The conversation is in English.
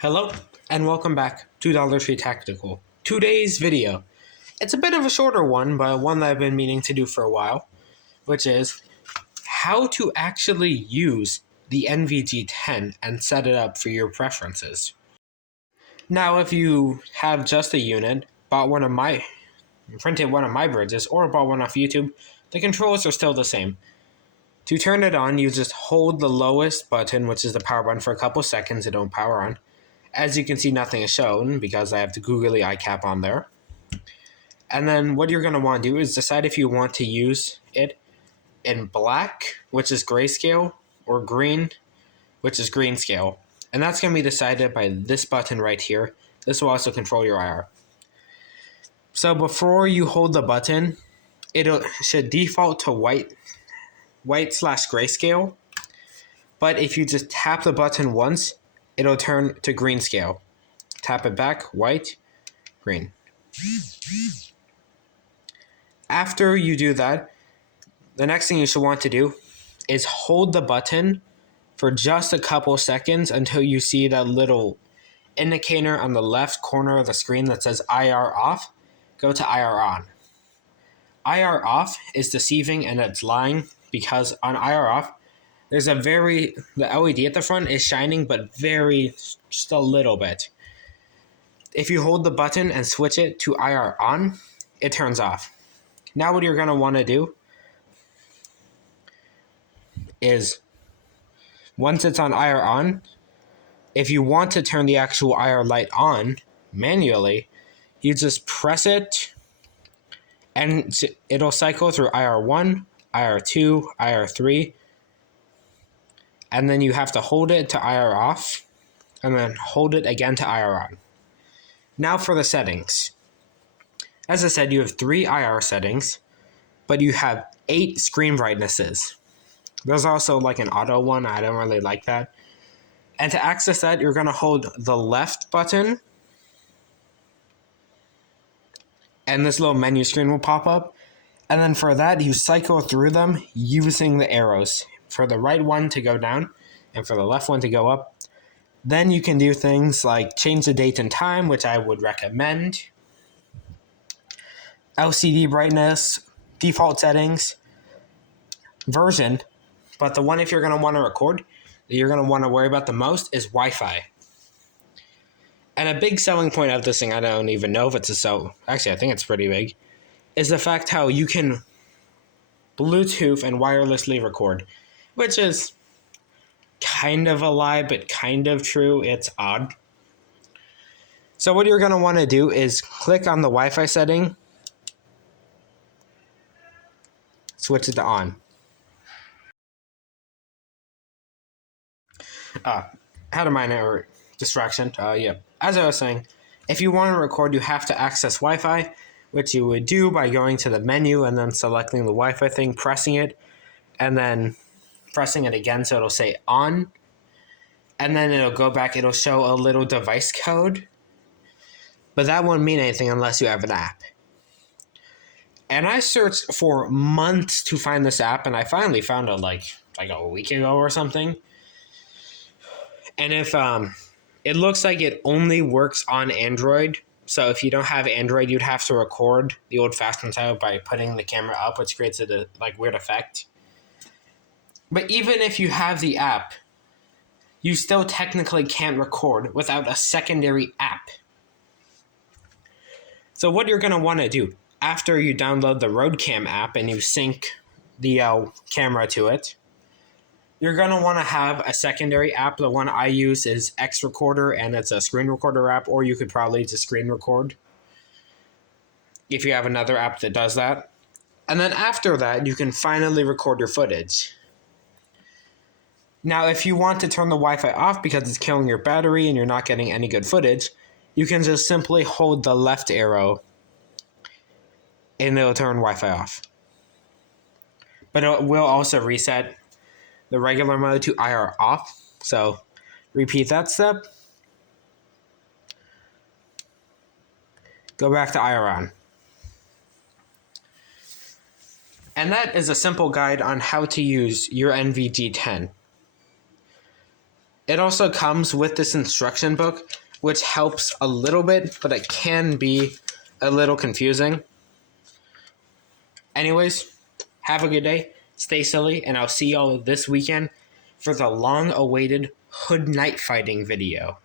Hello and welcome back to Dollar Tree Tactical. Today's video. It's a bit of a shorter one, but one that I've been meaning to do for a while, which is how to actually use the NVG10 and set it up for your preferences. Now, if you have just a unit, printed one of my bridges, or bought one off YouTube, the controls are still the same. To turn it on, you just hold the lowest button, which is the power button, for a couple seconds. It don't power on. As you can see, nothing is shown because I have the googly eye cap on there. And then what you're going to want to do is decide if you want to use it in black, which is grayscale, or green, which is greenscale. And that's going to be decided by this button right here. This will also control your IR. So before you hold the button, it should default to white/grayscale. But if you just tap the button once, it'll turn to greenscale. Tap it back, white, green. After you do that, the next thing you should want to do is hold the button for just a couple seconds until you see that little indicator on the left corner of the screen that says IR off. Go to IR on. IR off is deceiving and it's lying because on IR off, the LED at the front is shining, but just a little bit. If you hold the button and switch it to IR on, it turns off. Now what you're going to want to do is, once it's on IR on, if you want to turn the actual IR light on manually, you just press it and it'll cycle through IR1, IR2, IR3, and then you have to hold it to IR off, and then hold it again to IR on. Now for the settings. As I said, you have 3 IR settings, but you have 8 screen brightnesses. There's also like an auto one, I don't really like that. And to access that, you're going to hold the left button, and this little menu screen will pop up. And then for that, you cycle through them using the arrows. For the right one to go down and for the left one to go up. Then you can do things like change the date and time, which I would recommend. LCD brightness, default settings, version. But the one if you're going to want to record, that you're going to want to worry about the most is Wi-Fi. And a big selling point of this thing, I don't even know if it's actually I think it's pretty big, is the fact how you can Bluetooth and wirelessly record. Which is kind of a lie, but kind of true. It's odd. So what you're going to want to do is click on the Wi-Fi setting, switch it to on. Had a minor distraction. As I was saying, if you want to record, you have to access Wi-Fi, which you would do by going to the menu and then selecting the Wi-Fi thing, pressing it, and then pressing it again so it'll say on, and then it'll go back, it'll show a little device code, but that won't mean anything unless you have an app. And I searched for months to find this app, and I finally found it like a week ago or something. And if it looks like it only works on Android, so if you don't have Android, you'd have to record the old-fashioned style by putting the camera up, which creates a weird effect. But even if you have the app, you still technically can't record without a secondary app. So what you're going to want to do, after you download the Roadcam app and you sync the camera to it, you're going to want to have a secondary app. The one I use is X Recorder, and it's a screen recorder app, or you could probably just screen record if you have another app that does that. And then after that, you can finally record your footage. Now, if you want to turn the Wi-Fi off because it's killing your battery and you're not getting any good footage, you can just simply hold the left arrow and it'll turn Wi-Fi off. But it will also reset the regular mode to IR off. So repeat that step. Go back to IR on. And that is a simple guide on how to use your NVG10. It also comes with this instruction book, which helps a little bit, but it can be a little confusing. Anyways, have a good day, stay silly, and I'll see y'all this weekend for the long-awaited hood night fighting video.